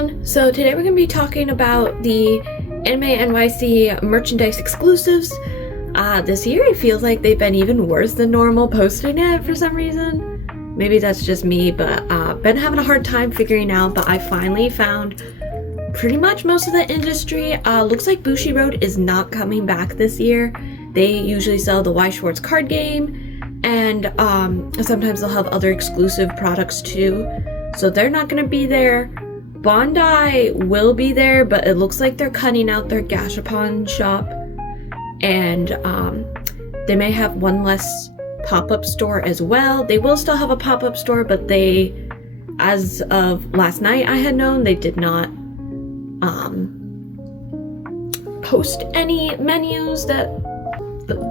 everyone! So today we're going to be talking about the Anime NYC merchandise exclusives. This year it feels like they've been even worse than normal posting it for some reason. Maybe that's just me, but been having a hard time figuring out, but I finally found pretty much most of the industry. Looks like Bushiroad is not coming back this year. They usually sell the Y Schwartz card game, and sometimes they'll have other exclusive products too. So they're not going to be there. Bondi will be there, but it looks like they're cutting out their Gashapon shop, and they may have one less pop-up store as well. They will still have a pop-up store, but they, as of last night I had known, they did not post any menus that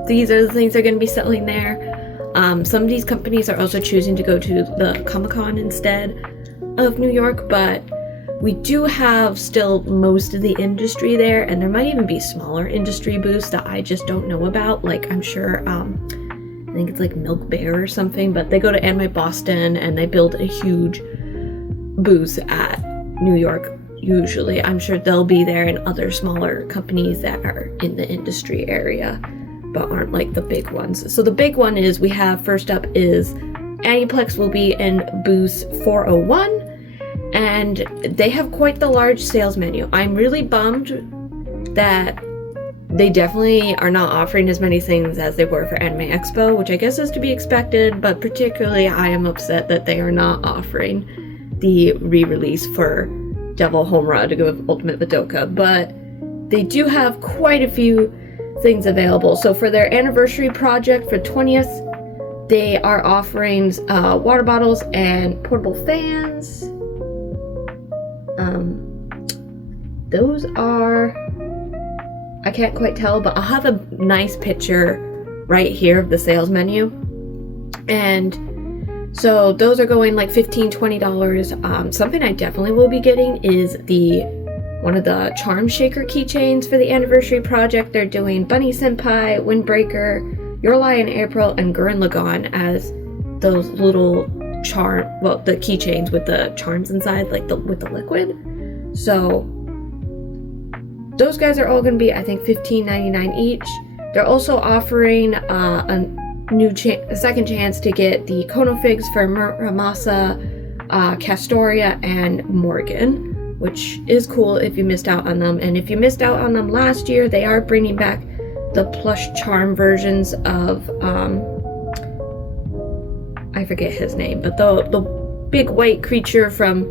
these are the things they're going to be selling there. Some of these companies are also choosing to go to the Comic-Con instead of New York, but we do have still most of the industry there, and there might even be smaller industry booths that I just don't know about. Like, I'm sure, I think it's like Milk Bear or something, but they go to Anime Boston and they build a huge booth at New York usually. I'm sure they'll be there, and other smaller companies that are in the industry area but aren't like the big ones. So the big one is, we have first up is Aniplex will be in booth 401, and they have quite the large sales menu. I'm really bummed that they definitely are not offering as many things as they were for Anime Expo, which I guess is to be expected, but particularly I am upset that they are not offering the re-release for Devil Homura to go with Ultimate Madoka, but they do have quite a few things available. So for their anniversary project for 20th, they are offering water bottles and portable fans. Those are, I can't quite tell, but I'll have a nice picture right here of the sales menu. And so those are going like $15-20. Something I definitely will be getting is one of the Charm Shaker keychains for the anniversary project. They're doing Bunny Senpai, Windbreaker, Yorlai in April, and Gurren Lagann as those little the keychains with the charms inside, like with the liquid. So those guys are all going to be, I think, $15.99 each. They're also offering a second chance to get the Kono figs for Muramasa, Castoria, and Morgan, which is cool if you missed out on them. And if you missed out on them last year, they are bringing back the plush charm versions of I forget his name, but the big white creature from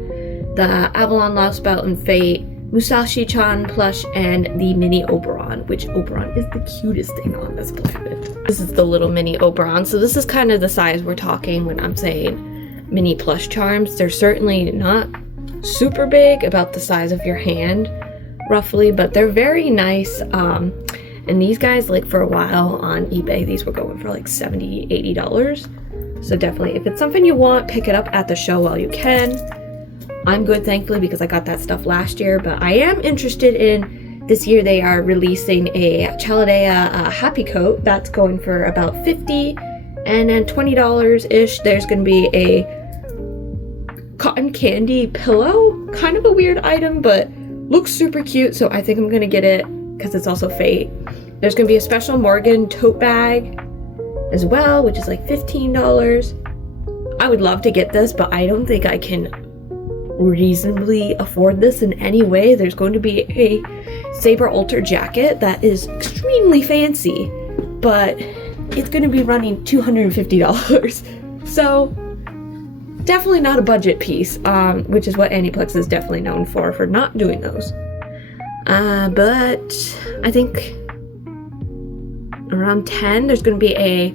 the Avalon Lost Belt and Fate, Musashi-chan plush, and the mini Oberon, which Oberon is the cutest thing on this planet. This is the little mini Oberon, so this is kind of the size we're talking when I'm saying mini plush charms. They're certainly not super big, about the size of your hand, roughly, but they're very nice. And these guys, like, for a while on eBay, these were going for like $70-80. So definitely, if it's something you want, pick it up at the show while you can. I'm good, thankfully, because I got that stuff last year, but I am interested in, this year they are releasing a Chaldea Happy Coat. That's going for about $50, and then $20-ish, there's going to be a cotton candy pillow. Kind of a weird item, but looks super cute, so I think I'm going to get it, because it's also Fate. There's going to be a special Morgan tote bag as well, which is like $15. I would love to get this, but I don't think I can reasonably afford this in any way. There's going to be a Saber Alter jacket that is extremely fancy, but it's going to be running $250. So definitely not a budget piece, which is what Aniplex is definitely known for not doing those. But I think around 10, there's going to be a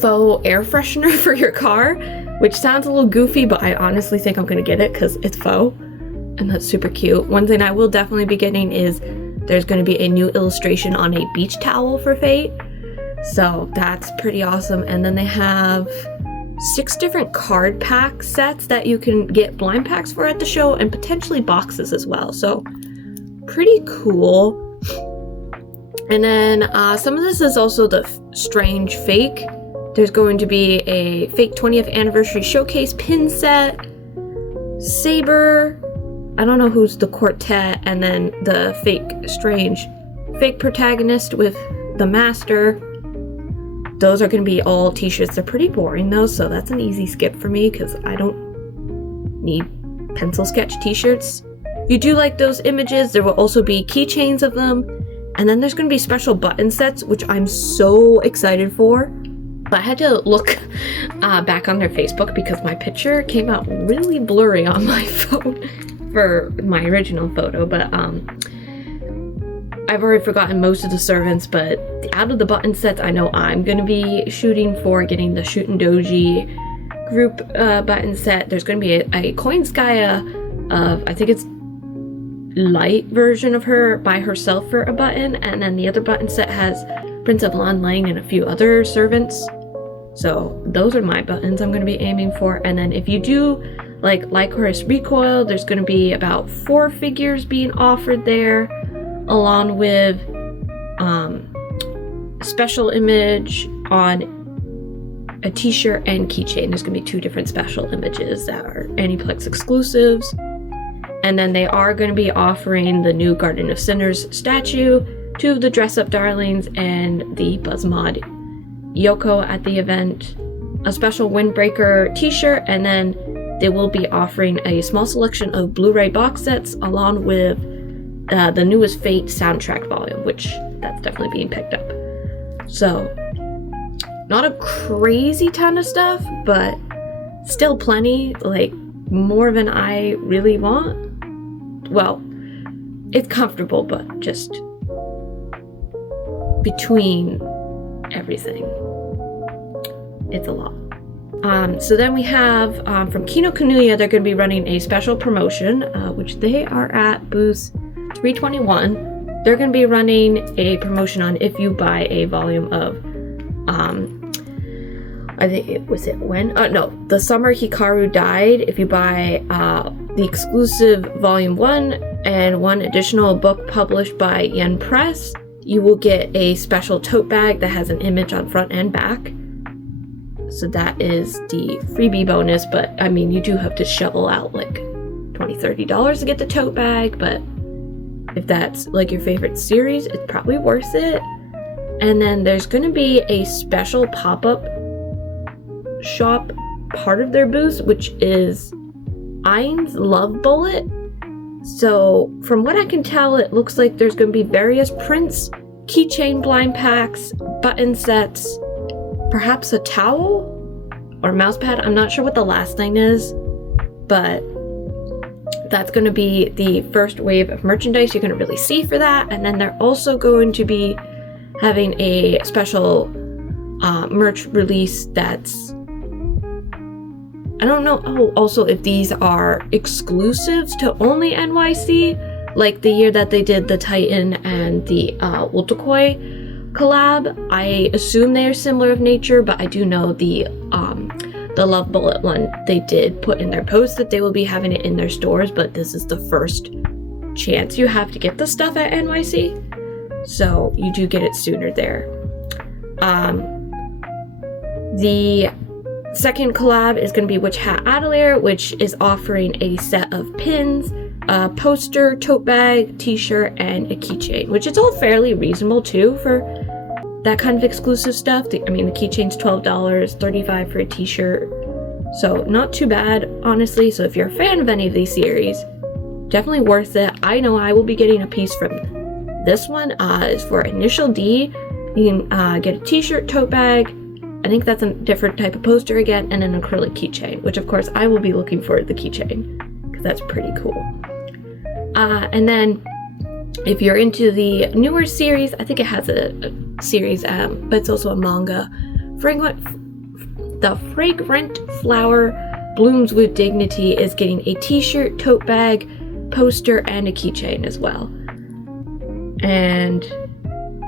faux air freshener for your car, which sounds a little goofy, but I honestly think I'm going to get it because it's faux, and that's super cute. One thing I will definitely be getting is there's going to be a new illustration on a beach towel for Fate, so that's pretty awesome. And then they have 6 different card pack sets that you can get blind packs for at the show, and potentially boxes as well, so pretty cool. And then some of this is also the strange fake. There's going to be a fake 20th anniversary showcase pin set, Saber, I don't know who's the quartet, and then the fake protagonist with the master. Those are going to be all t-shirts. They're pretty boring though, so that's an easy skip for me because I don't need pencil sketch t-shirts. If you do like those images, there will also be keychains of them, and then there's going to be special button sets, which I'm so excited for. I had to look back on their Facebook because my picture came out really blurry on my phone for my original photo, but I've already forgotten most of the servants, but out of the button sets, I know I'm going to be shooting for getting the Shootin' Doji group button set. There's going to be a Koinskaya of, I think it's light version of her by herself for a button, and then the other button set has Prince of Lan Lang and a few other servants. So those are my buttons I'm going to be aiming for. And then if you do like Lycoris Recoil, there's going to be about 4 figures being offered there, along with special image on a t-shirt and keychain. There's going to be 2 different special images that are Aniplex exclusives. And then they are going to be offering the new Garden of Sinners statue, 2 of the dress-up darlings, and the Buzzmod Yoko at the event, a special Windbreaker t-shirt, and then they will be offering a small selection of Blu-ray box sets along with the newest Fate soundtrack volume, which that's definitely being picked up. So, not a crazy ton of stuff, but still plenty, like more than I really want. Well, it's comfortable, but just between everything, it's a lot. So then we have from Kinokuniya, they're going to be running a special promotion, which they are at booth 321. They're going to be running a promotion on if you buy a volume of, I think the Summer Hikaru Died. If you buy the exclusive volume 1 and 1 additional book published by Yen Press, you will get a special tote bag that has an image on front and back. So that is the freebie bonus, but I mean, you do have to shovel out like $20-$30 to get the tote bag, but if that's like your favorite series, it's probably worth it. And then there's going to be a special pop-up shop part of their booth, which is Ein's Love Bullet. So from what I can tell, it looks like there's going to be various prints, keychain blind packs, button sets, perhaps a towel or mouse pad. I'm not sure what the last thing is, but that's going to be the first wave of merchandise you're going to really see for that. And then they're also going to be having a special merch release that's, I don't know also if these are exclusives to only NYC, like the year that they did the Titan and the Ultakoi collab. I assume they are similar of nature, but I do know the Love Bullet one, they did put in their post that they will be having it in their stores, but this is the first chance you have to get the stuff at NYC, so you do get it sooner there. The second collab is going to be Witch Hat Atelier, which is offering a set of pins, a poster, tote bag, t-shirt, and a keychain, which is all fairly reasonable too for that kind of exclusive stuff. The keychain's $12, $35 for a t-shirt, so not too bad, honestly. So if you're a fan of any of these series, definitely worth it. I know I will be getting a piece from this one. Is for Initial D. You can get a t-shirt, tote bag, I think that's a different type of poster again, and an acrylic keychain, which of course I will be looking for the keychain, because that's pretty cool. And then if you're into the newer series, I think it has a series, but it's also a manga. The Fragrant Flower Blooms with Dignity is getting a t-shirt, tote bag, poster, and a keychain as well. And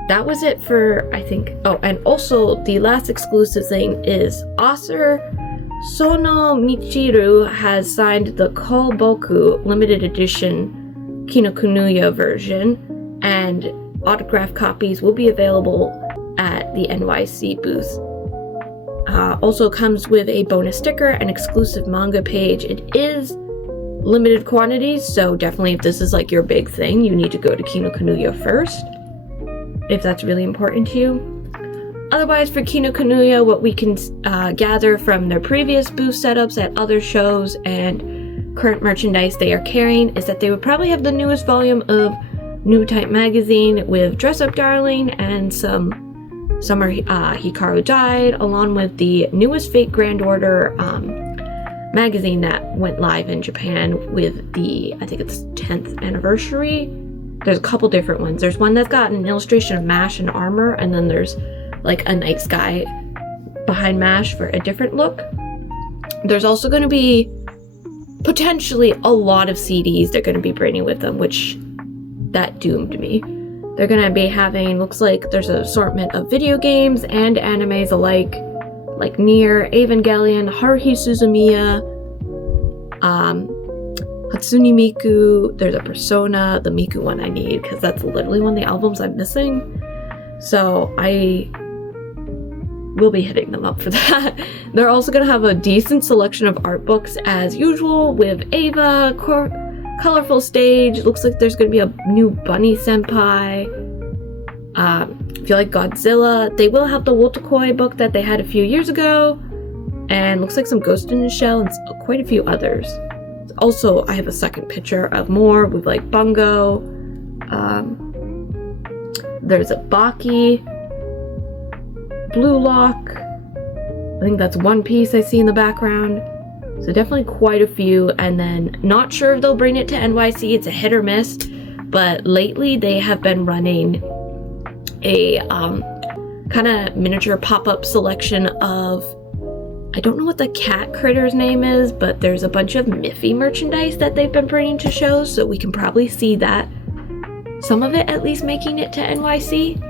that was it for, I think. Oh, and also the last exclusive thing is Aser Sono Michiru has signed the Call Boku limited edition Kinokuniya version, and autographed copies will be available at the NYC booth. Also comes with a bonus sticker, an exclusive manga page. It is limited quantities, so definitely if this is like your big thing, you need to go to Kinokuniya first, if that's really important to you. Otherwise, for Kinokuniya, what we can gather from their previous booth setups at other shows and current merchandise they are carrying is that they would probably have the newest volume of New Type magazine with Dress Up Darling and some Summer Hikaru Died, along with the newest Fate Grand Order magazine that went live in Japan with the, I think it's 10th anniversary. There's a couple different ones. There's one that's got an illustration of MASH and armor, and then there's like a night sky behind MASH for a different look. There's also going to be potentially a lot of CDs they're going to be bringing with them, which that doomed me. They're going to be having, looks like there's an assortment of video games and animes alike, like Nier, Evangelion, Haruhi Suzumiya, Hatsune Miku. There's a Persona, the Miku one I need, because that's literally one of the albums I'm missing. So I will be hitting them up for that. They're also going to have a decent selection of art books as usual with Ava, colorful stage. Looks like there's going to be a new Bunny Senpai. If you like Godzilla, they will have the Wotakoi book that they had a few years ago, and looks like some Ghost in the Shell and quite a few others. Also, I have a second picture of more with like Bungo. There's a Baki, Blue Lock. I think that's One Piece I see in the background. So definitely quite a few. And then not sure if they'll bring it to NYC. It's a hit or miss. But lately they have been running a kind of miniature pop-up selection of, I don't know what the cat critter's name is, but there's a bunch of Miffy merchandise that they've been bringing to shows. So we can probably see that. Some of it at least making it to NYC.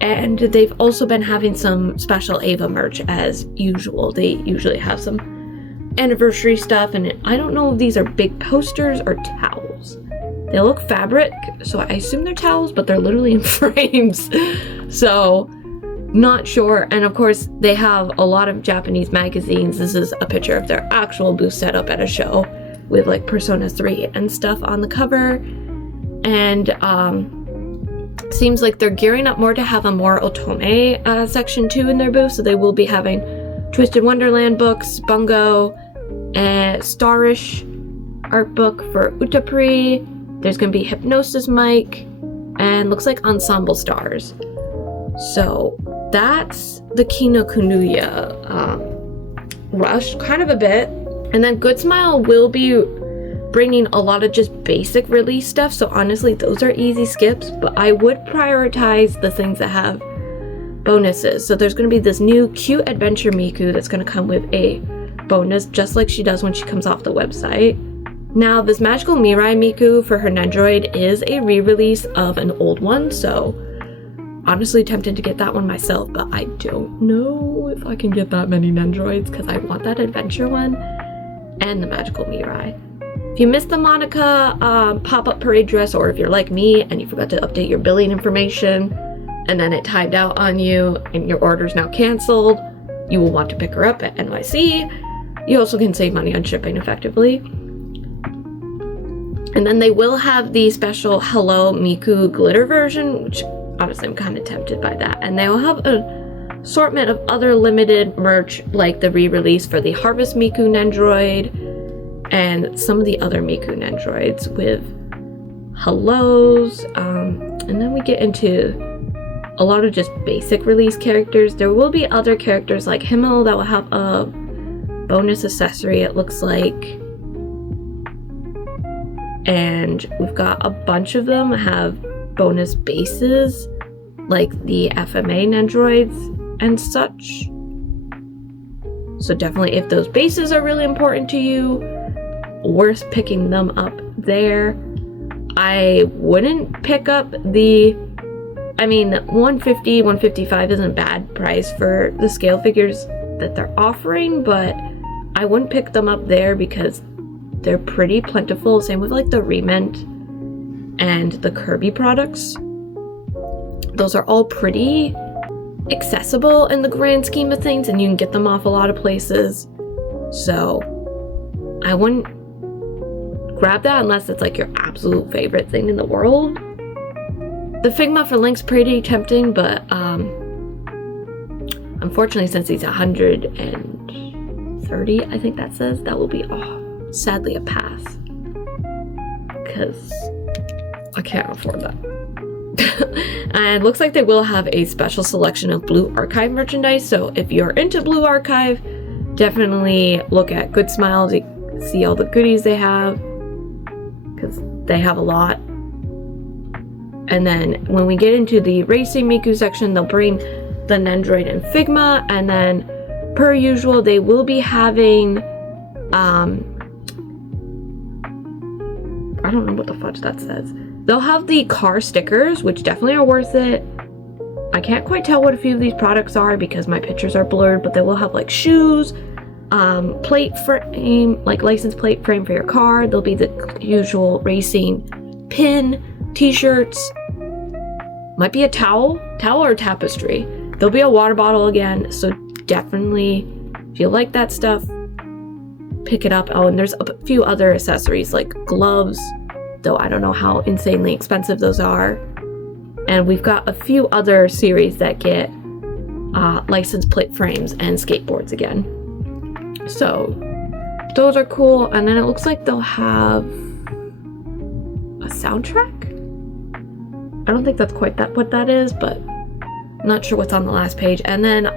And they've also been having some special Ava merch as usual. They usually have some anniversary stuff, and I don't know if these are big posters or towels. They look fabric, so I assume they're towels, but they're literally in frames. So, not sure. And of course, they have a lot of Japanese magazines. This is a picture of their actual booth setup at a show with like Persona 3 and stuff on the cover. And seems like they're gearing up more to have a more otome section too in their booth. So they will be having Twisted Wonderland books, Bungo, and Starish art book for Utapri. There's going to be Hypnosis Mike, and looks like Ensemble Stars. So that's the Kinokuniya rush, kind of a bit. And then Good Smile will be bringing a lot of just basic release stuff, so honestly those are easy skips, but I would prioritize the things that have bonuses. So there's going to be this new cute adventure Miku that's going to come with a bonus, just like she does when she comes off the website. Now this Magical Mirai Miku for her Nendroid is a re-release of an old one, so honestly tempted to get that one myself, but I don't know if I can get that many Nendroids because I want that adventure one and the Magical Mirai. If you missed the Monica pop-up parade dress, or if you're like me and you forgot to update your billing information and then it timed out on you and your order's now canceled, you will want to pick her up at NYC. You also can save money on shipping effectively. And then they will have the special Hello Miku glitter version, which honestly I'm kind of tempted by that. And they will have an assortment of other limited merch like the re-release for the Harvest Miku Nendroid and some of the other Miku Nendroids with hellos. And then we get into a lot of just basic release characters. There will be other characters like Himmel that will have a bonus accessory, it looks like. And we've got a bunch of them have bonus bases, like the FMA Nendroids and such. So definitely if those bases are really important to you, worth picking them up there. I wouldn't pick up the, I mean, 150, 155 isn't a bad price for the scale figures that they're offering, but I wouldn't pick them up there because they're pretty plentiful. Same with like the Rement and the Kirby products. Those are all pretty accessible in the grand scheme of things, and you can get them off a lot of places. So I wouldn't grab that unless it's like your absolute favorite thing in the world. The Figma for Link's pretty tempting, but unfortunately, since he's 130, I think that says, that will be sadly a pass, because I can't afford that. And looks like they will have a special selection of Blue Archive merchandise, so if you're into Blue Archive, definitely look at Good Smiles to see all the goodies they have, because they have a lot. And then when we get into the Racing Miku section, they'll bring the Nendroid and Figma, and then per usual they will be having I don't know what the fudge that says. They'll have the car stickers, which definitely are worth it. I can't quite tell what a few of these products are because my pictures are blurred, but they will have like shoes, plate frame, like license plate frame for your car. There'll be the usual racing pin, t-shirts, might be a towel or tapestry. There'll be a water bottle again, so definitely if you like that stuff, pick it up. Oh, and there's a few other accessories like gloves, though I don't know how insanely expensive those are. And we've got a few other series that get license plate frames and skateboards again. So those are cool. And then it looks like they'll have a soundtrack. I don't think that's quite what that is, but I'm not sure what's on the last page. And then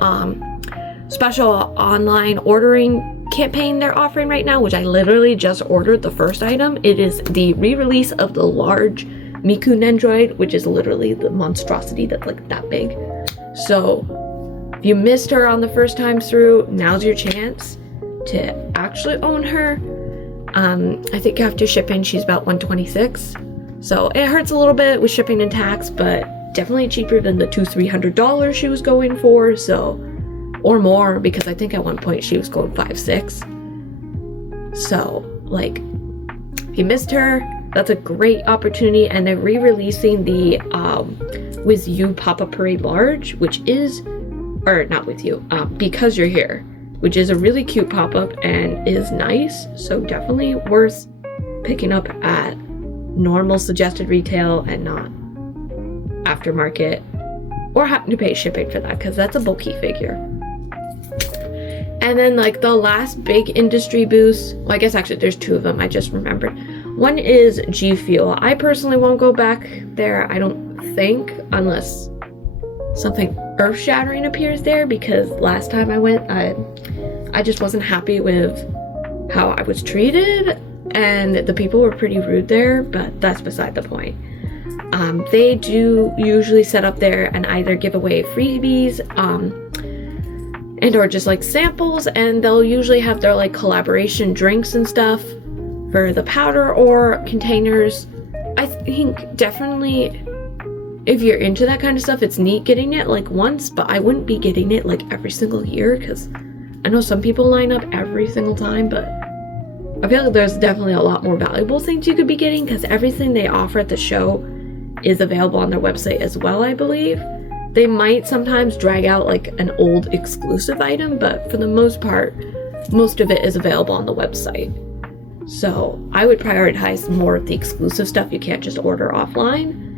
special online ordering campaign they're offering right now, which I literally just ordered the first item. It is the re-release of the large Miku Nendroid, which is literally the monstrosity that's like that big. So if you missed her on the first time through, now's your chance to actually own her. I think after shipping she's about $126, so it hurts a little bit with shipping and tax, but definitely cheaper than the $200-300 she was going for, so, or more, because I think at one point she was going $500-600. So like if you missed her, that's a great opportunity. And they're re-releasing the With You Pop-Up Parade Large, which is, or not With You, Because You're Here, which is a really cute pop-up and is nice, so definitely worth picking up at normal suggested retail and not aftermarket, or having to pay shipping for that, because that's a bulky figure. And then like the last big industry boost, well, I guess actually there's two of them, I just remembered. One is G Fuel. I personally won't go back there, I don't think, unless something earth-shattering appears there, because last time I went, I just wasn't happy with how I was treated, and the people were pretty rude there, but that's beside the point. They do usually set up there and either give away freebies, and or just like samples, and they'll usually have their like collaboration drinks and stuff for the powder or containers. I think definitely if you're into that kind of stuff, it's neat getting it like once, but I wouldn't be getting it like every single year, because I know some people line up every single time, but I feel like there's definitely a lot more valuable things you could be getting, because everything they offer at the show is available on their website as well, I believe. They might sometimes drag out like an old exclusive item, but for the most part, most of it is available on the website. So I would prioritize more of the exclusive stuff you can't just order offline.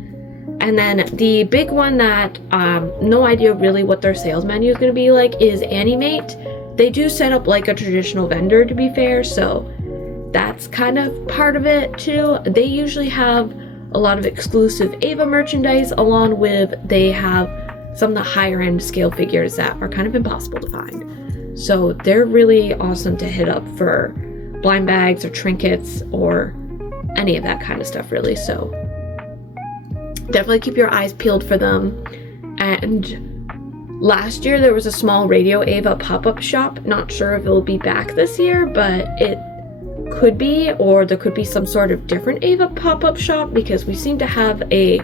And then the big one that no idea really what their sales menu is going to be like is Animate. They do set up like a traditional vendor, to be fair, so that's kind of part of it too. They usually have a lot of exclusive Ava merchandise, along with they have some of the higher end scale figures that are kind of impossible to find. So they're really awesome to hit up for blind bags or trinkets or any of that kind of stuff, really. So definitely keep your eyes peeled for them. And last year there was a small Radio Ava pop-up shop. Not sure if it'll be back this year, but it could be, or there could be some sort of different Ava pop-up shop, because we seem to have a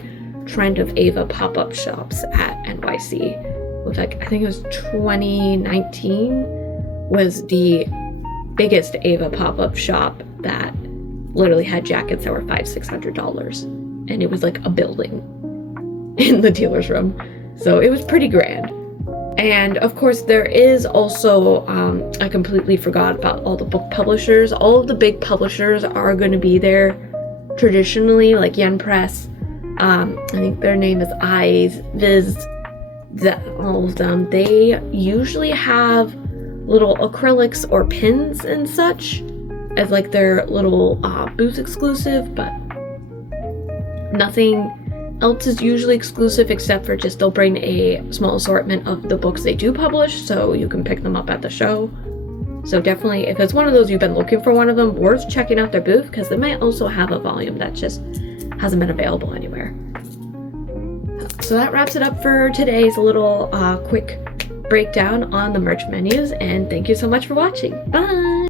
trend of Ava pop-up shops at NYC. With like, I think it was 2019 was the biggest Ava pop-up shop that literally had jackets that were $500-600, and it was like a building in the dealer's room, so it was pretty grand. And of course, there is also, I completely forgot about all the book publishers. All of the big publishers are going to be there traditionally, like Yen Press. I think their name is Eyes, Viz, all of them. They usually have little acrylics or pins and such as like their little booth exclusive, but nothing else is usually exclusive except for just they'll bring a small assortment of the books they do publish, so you can pick them up at the show. So definitely, if it's one of those you've been looking for one of them, worth checking out their booth, because they might also have a volume that just hasn't been available anywhere. So that wraps it up for today's little quick breakdown on the merch menus, and thank you so much for watching. Bye!